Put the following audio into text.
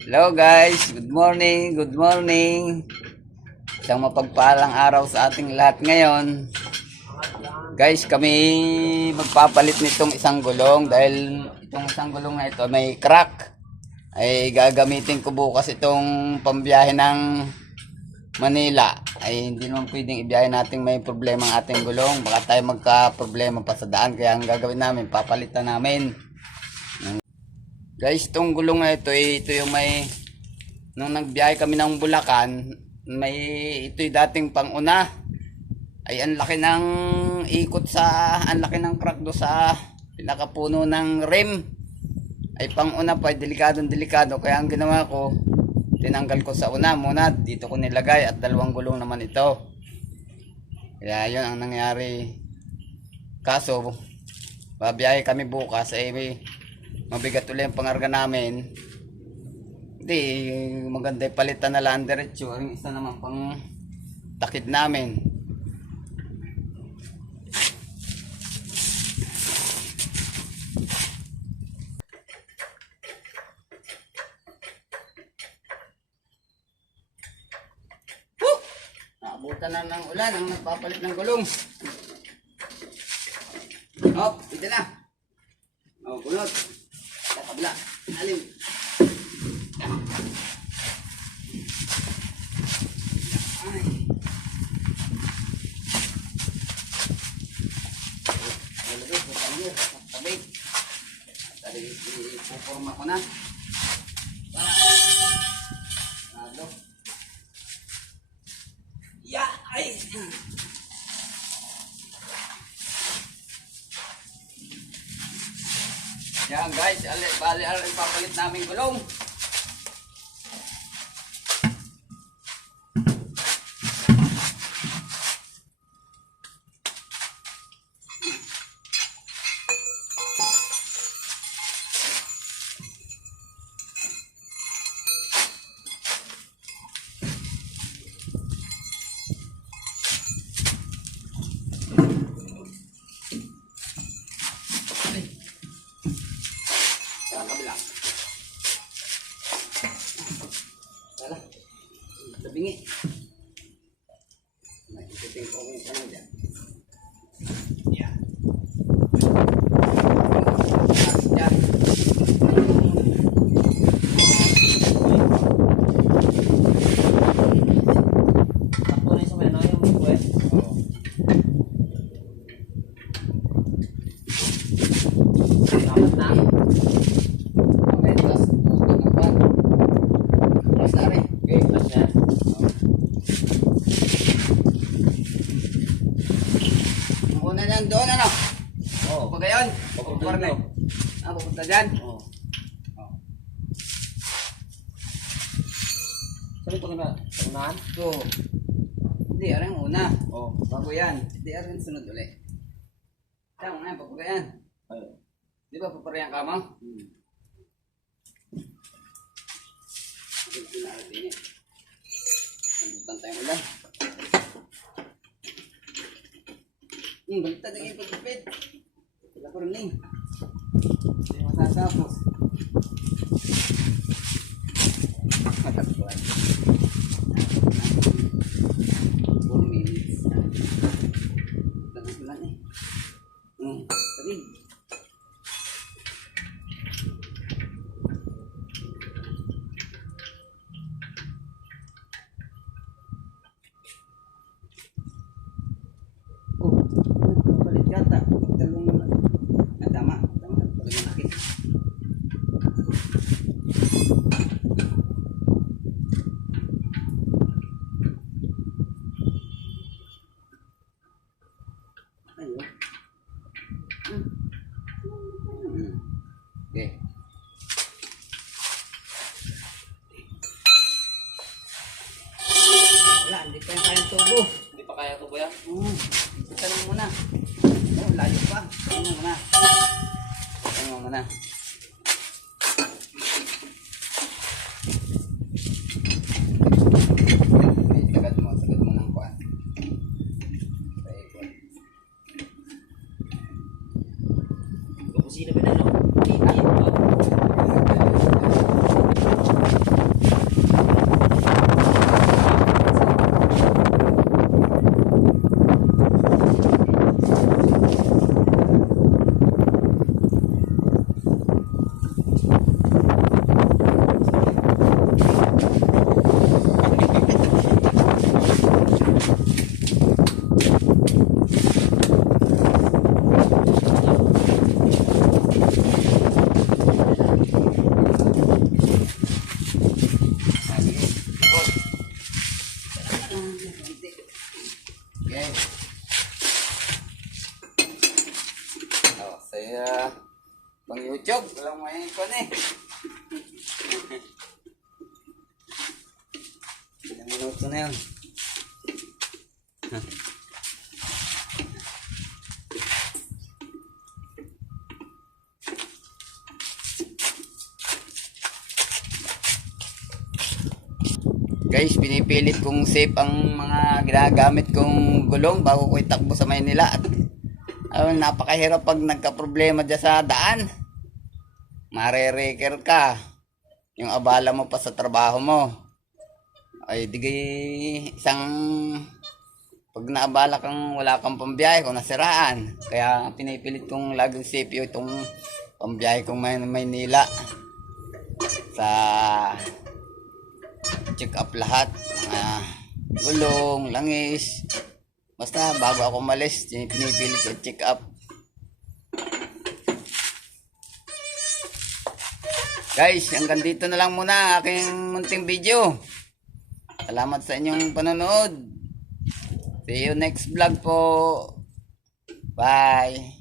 Hello guys, good morning, good morning. Isang mapagpalang araw sa ating lahat ngayon. Guys, kami magpapalit nitong isang gulong dahil itong isang gulong na ito may crack. Ay gagamitin ko bukas itong pambiyahe ng Manila. Ay hindi naman pwedeng ibiyahe natin may problema ang ating gulong. Baka tayo magka-problema pa sa daan. Kaya ang gagawin namin, papalitan namin. Guys, itong gulong na ito, eh, ito yung may, nung nagbiyahe kami ng Bulacan, may, ito yung dating panguna. Ay, ang laki ng ikot sa, ang laki ng crack do sa pinakapuno ng rim. Ay, panguna pa, delikadong delikado. Kaya ang ginawa ko, tinanggal ko sa una muna, dito ko nilagay at dalawang gulong naman ito. Kaya yun ang nangyari. Kaso, babiyahe kami bukas, eh, mabigat ulit ang pangarga namin. Hindi, maganda yung palitan na lang diretso. Ang isa naman pang takid namin. Woo! Naabutan na ng ulan ang nagpapalit ng gulong. Hop, ito na. Oh, bunot. Sa kabila. Alim. Ay. Lalagay ko sa inyo. Tabi. Tabi, ipuporma ko na. Yan guys, ali, bali ali papalit namin gulong. 你。Dito. Ah, papunta dyan? Oo. Oo. Saan ito kina? Sa unahan? So, hindi, ang una. Oo. Bago yan. Hindi, ang sunod ulit. Tama papunta yan. Ayun. Di ba paparehan ka mo? Hmm. Hindi na natin eh. Pagbutan tayo ulan. Hmm, baliktad na kayo pagpipit. Wala ko rin eh. Hindi matatapos. Matatuan. Four minutes. Tagas ulan eh. Hmm, sabi. Oh, balik yata. Dalawang naman. Ah, tama. Tama. Pag malaki. Ayun. Hmm. Hmm. Okay. Wala, hindi pa yung kayang tubo. Hindi pa kaya ito kuya? Oo, ito lang muna. Oh, layo pa. Ano muna. Ano muna. Ay, sagad mo, sagad mo ng kuwan. Sa ikot. Kusina ba na no? Hindi. Ang ikon eh. Ilang minuto na yun. Guys, pinipilit kong safe ang mga ginagamit kong gulong bago ko itakbo sa Maynila. At ayun, napakahirap pag nagka-problema dyan sa daan. Marereker ka. Yung abala mo pa sa trabaho mo. Ay, digay isang pag naabala kang wala kang pambiyahe kung nasiraan. Kaya pinipilit kong laging yung itong pambiyahe kong May Maynila. Sa check up lahat. Mga gulong, langis. Basta bago ako malis, pinipilit ko check up. Guys, hanggang dito na lang muna aking munting video. Salamat sa inyong panonood. See you next vlog po. Bye.